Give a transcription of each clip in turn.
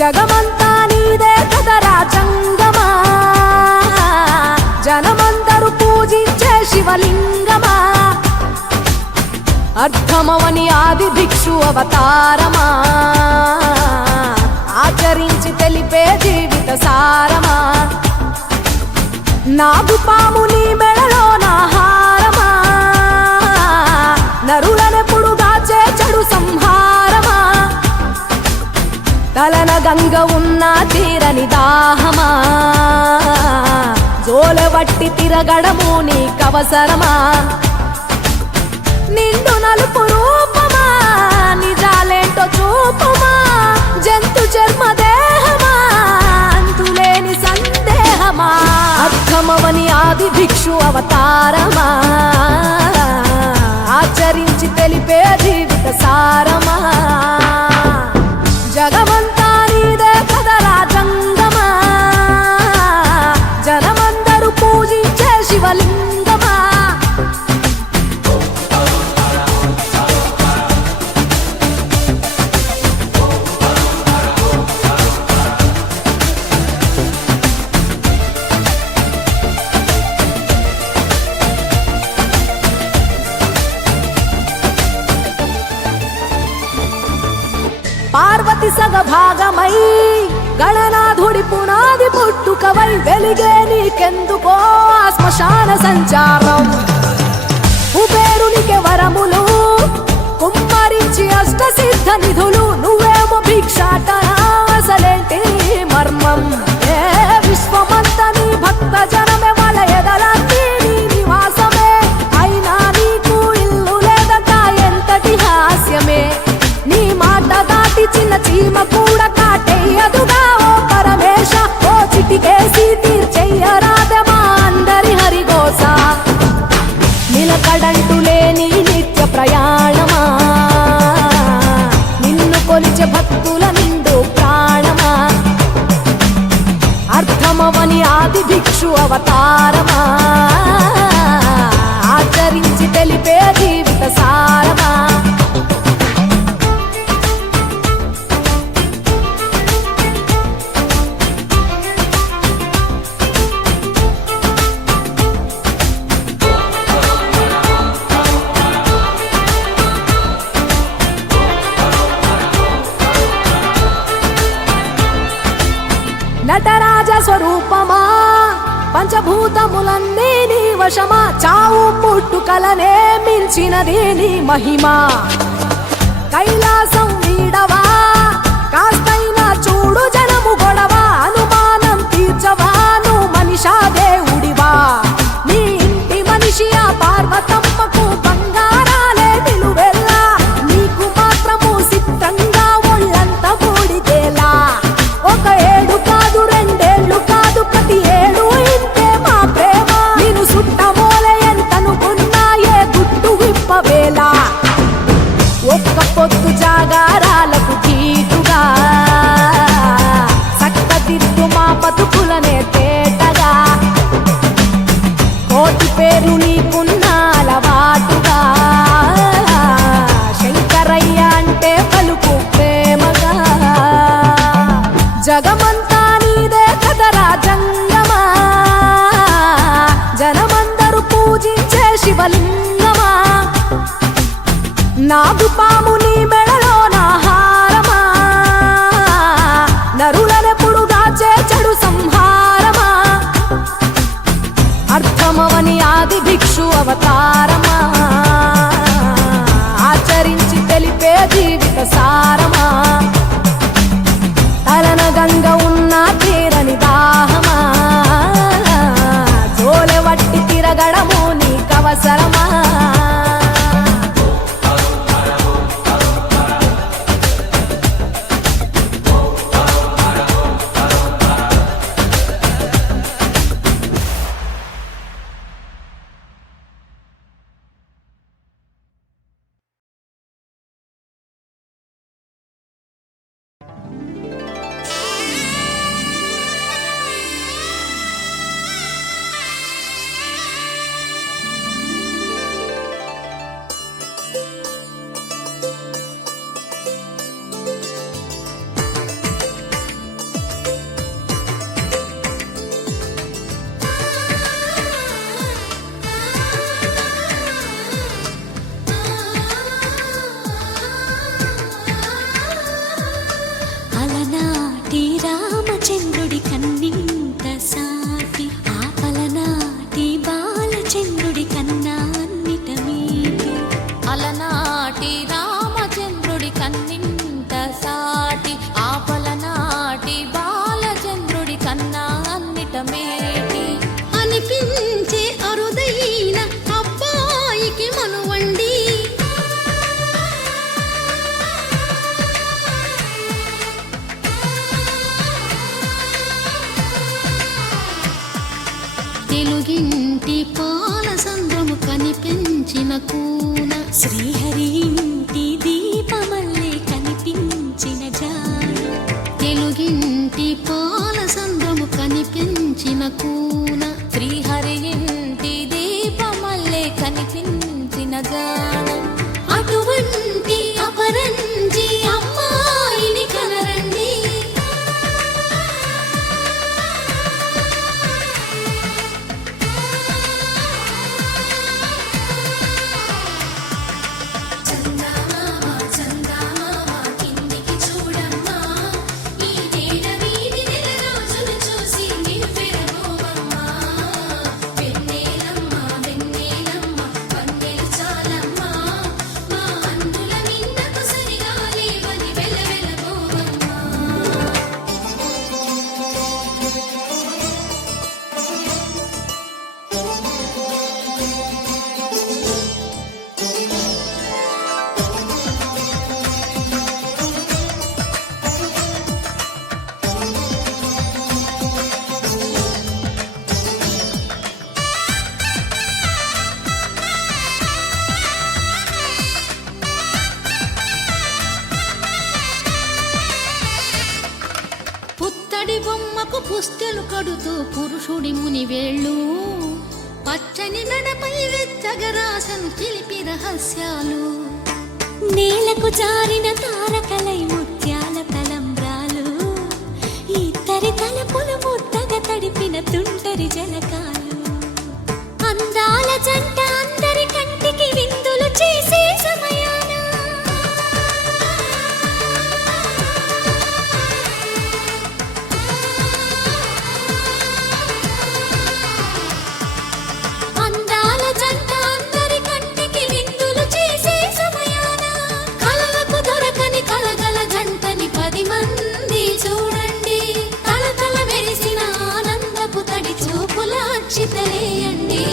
జగమంతా నీదే కదరా జంగమా, జనమందరూ పూజించే శివలింగమా, అర్థమవని ఆది భిక్షు అవతారమా, ఆచరించి తెలిపే జీవిత సారమా, నాగుపాము నీ మెడలో నాహారమా, నరులనెప్పుడు దాచే చెడు సంహారమా, తలన గంగ ఉన్న తీరని దాహమా, జోలవట్టి తిరగడము నీకవసరమా, నిండు నలుపు రూపమా, నిజాలేంటో చూపుమా, జంతు చర్మ దేహమా, అంతులేని సందేహమా, అర్థమవని ఆది భిక్షు అవతారమా, ఆచరించి తెలిపే జీవిత సారమా, జగమంతా నీదే కదరా జంగమా, జనమందరూ పూజించే శివలింగమా. పార్వతి సగభాగమై గణనాథుడి పునాది పుట్టుకవై వెలిగే నీకెందుకో శ్మశాన సంచారం, కుబేరునికి వరములు కుమ్మరించి అష్ట సిద్ధ నిధులు, నువ్వేమో భిక్షాటన అసలేంటి మర్మం, ఏ విశ్వమంతా నీ భక్త జనమే వాళ్ళ ఎదలన్నీ నీ నివాసమే, అయినా నీకు ఇల్లు లేదట ఎంతటి హాస్యమే, నీ మాట దాటి చిన్న చీమ కూడా కాటేయదుగా ఓ పరమేశ, ఓ చిటికేసి తీర్చెయ్యరాదమా అందరి హరిగోస, నిలకడంటూ లేని నిత్య ప్రయాణమా, నిన్ను కొలిచే భక్తుల నిండు ప్రాణమా, అర్థమవని ఆది భిక్షు అవతారమా, ఆచరించి తెలిపే జీవిత సారమా. నటరాజ స్వరూపమా, పంచభూతములన్నీ నీ వశమా, చావు పుట్టుకలనే మించినది నీ మహిమా, కైలాసం వీడవా కాస్తైనా చూడు జనము గొడవ, అనుమానం తీర్చవా నువ్వు మనిషా దేవుడివా, నీ ఇంటి మనిషి ఆ పార్వతమ్మకు బంగారాలే నిలువెల్లా, నీకు మాత్రము సిద్ధంగా ఒళ్ళంత బూడిదేలా, ఒక ఏడు కాదు రెండేళ్లు కాదు ప్రతి ఏడు ఇంతే మా ప్రేమ, నేను సుట్టమోలే ఎంతనుకున్నా ఏ గుట్టు విప్పవేలా, ఒక్క పొద్దు జాగారాలకు తీటుగా చక్కదిద్దు మా బతుకులనే తేటగా, కోటి పేరు నీకున్న అలవాటుగా, శంకరయ్య అంటే పలుకు ప్రేమగా, జగమంతా నీదే కదరా జంగమా, జనమందరూ పూజించే శివలింగమా, నాగుపాము నీ మెడలో నాహారమా, నరులనెప్పుడు దాచే చెడు సంహారమా, అర్థమవని ఆది భిక్షు అవతారమా, ఆచరించి తెలిపే జీవిత సారమా, తలన గంగ ఉన్న తీరని దాహమా, జోలవట్టి తిరగడము నీకవసరమా. ఫలితమేటి అనిపించే అరుదైన అబ్బాయికి మనువండి. తెలుగింటి పాల సంద్రము కనిపించిన కూన, శ్రీహరి ఇంటి దీపమల్లే కనిపించిన జాన. తెలుగింటి పాల సంద్రము కనిపించిన కూన, శ్రీహరి ఇంటి దీపమల్లే కనిపించిన గానం. అటువంటి అపరంజి అమ్మాయిని కనరండి. పుత్తడి బొమ్మకు పుస్తెలు కడుతూ పురుషుడి ముని వేళ్ళు, పచ్చని నడపై వెచ్చగరాసను చిలిపి రహస్యాలు. నేలకు జారిన తారకలై ముత్యాల తలంబ్రాలు, ఇద్దరి తలపులు ముద్దగా తడిపిన తుంటరి జలకాలు. అందాల జంట అందరి కంటికి విందులు చేసే సమయాన అందాల జంట అందరి కంటికి విందులు చేసే సమయాన కలలకు దొరకని కలగల జంటని 10 మంది చూడండి. తలతల మెరిసిన ఆనందపు తడి చూపుల అక్షితలేయండి.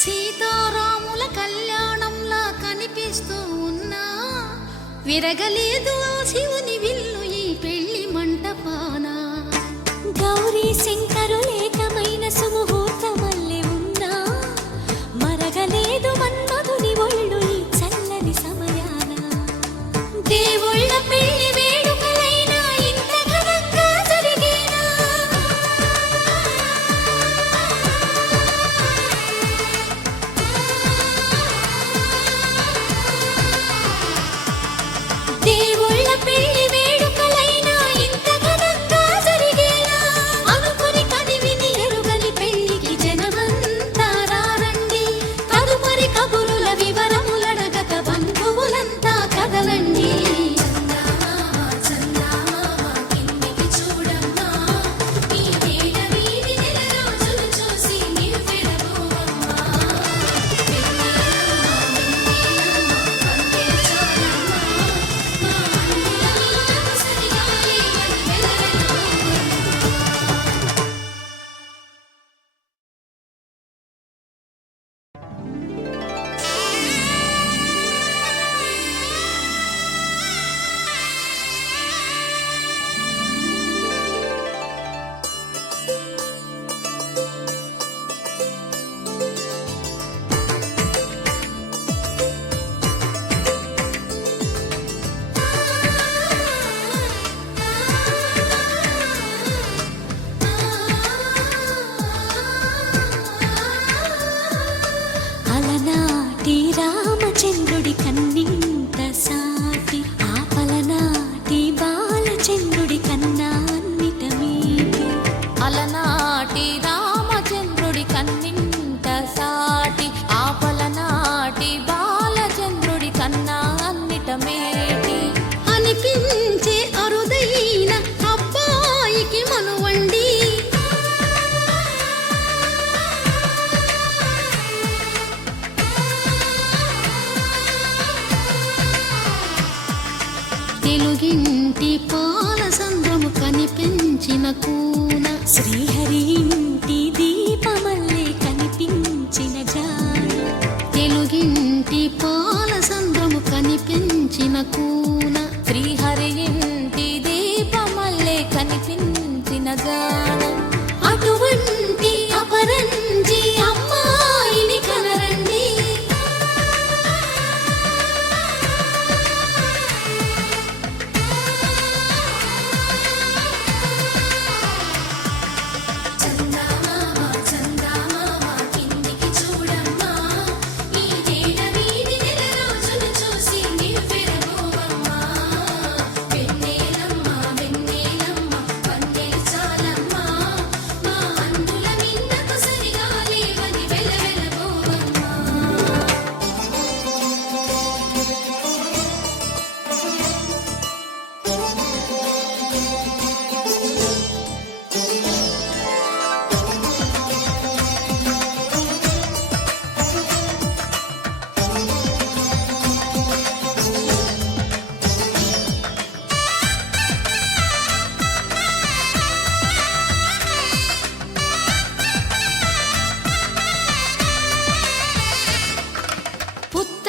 సీతారాముల కళ్యాణంలా కనిపిస్తూ ఉన్నా, విరగలేదు ఆ శివుని విల్లు ఈ పెళ్లి మంటపాన. గౌరీ శంకరులేకమైన సుముహూర్తమల్లె ఉన్నా, మరగలేదు మన్మధుని ఒళ్ళు ఈ చల్లని సమయాన. దేవుళ్ళ పెళ్లి వేడుకలైనా ఇంత ఘనంగా జరిగేనా? దేవుళ్ళ పెళ్లి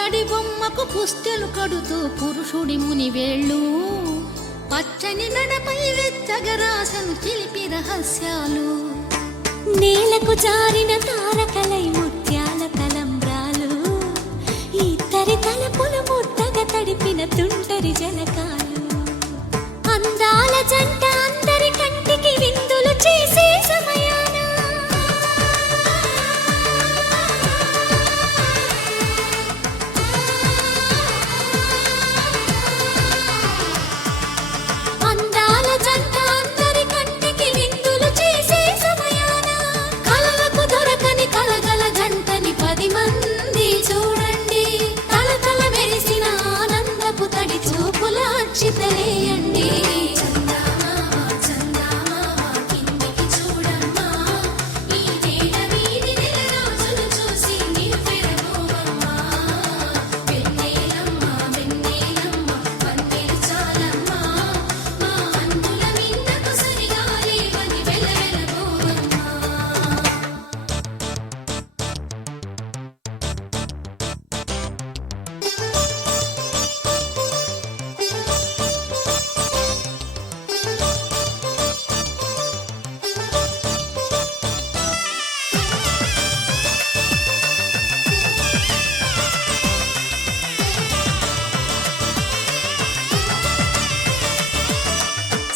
పుత్తడి బొమ్మకు పుస్తెలు కడుతూ పురుషుడి ముని వేళ్ళు పచ్చని నడపై వెచ్చగరాసలు చిలిపి రహస్యాలు నేలకు జారిన తారకలై ముత్యాల తలంబ్రాలు ఇద్దరి తలపులు ముద్దగా తడిపిన తుంటరి జలకాలు అందాల జంట అందరి కంటికి విందులు చేసే సమయాన అందాల జంట అందరి కంటికి విందులు చేసే సమయాన కలలకు దొరకని కలగల జంటని 10 మంది చూడండి తలతల మెరిసిన ఆనందపు తడి చూపుల అచ్చితలేయండి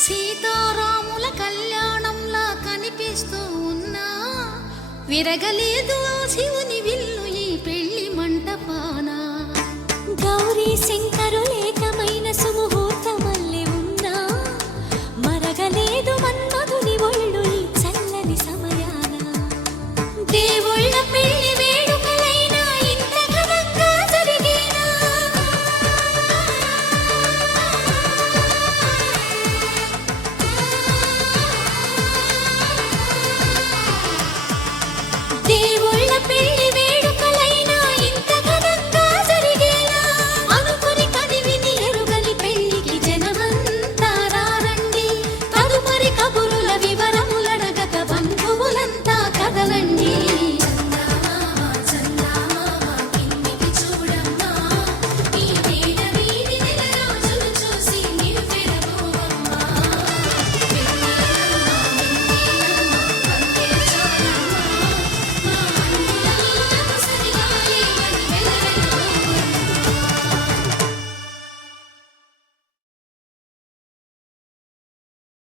సీతారాముల కళ్యాణంలా కనిపిస్తూ ఉన్నా విరగలేదు ఆ శివుని విల్లు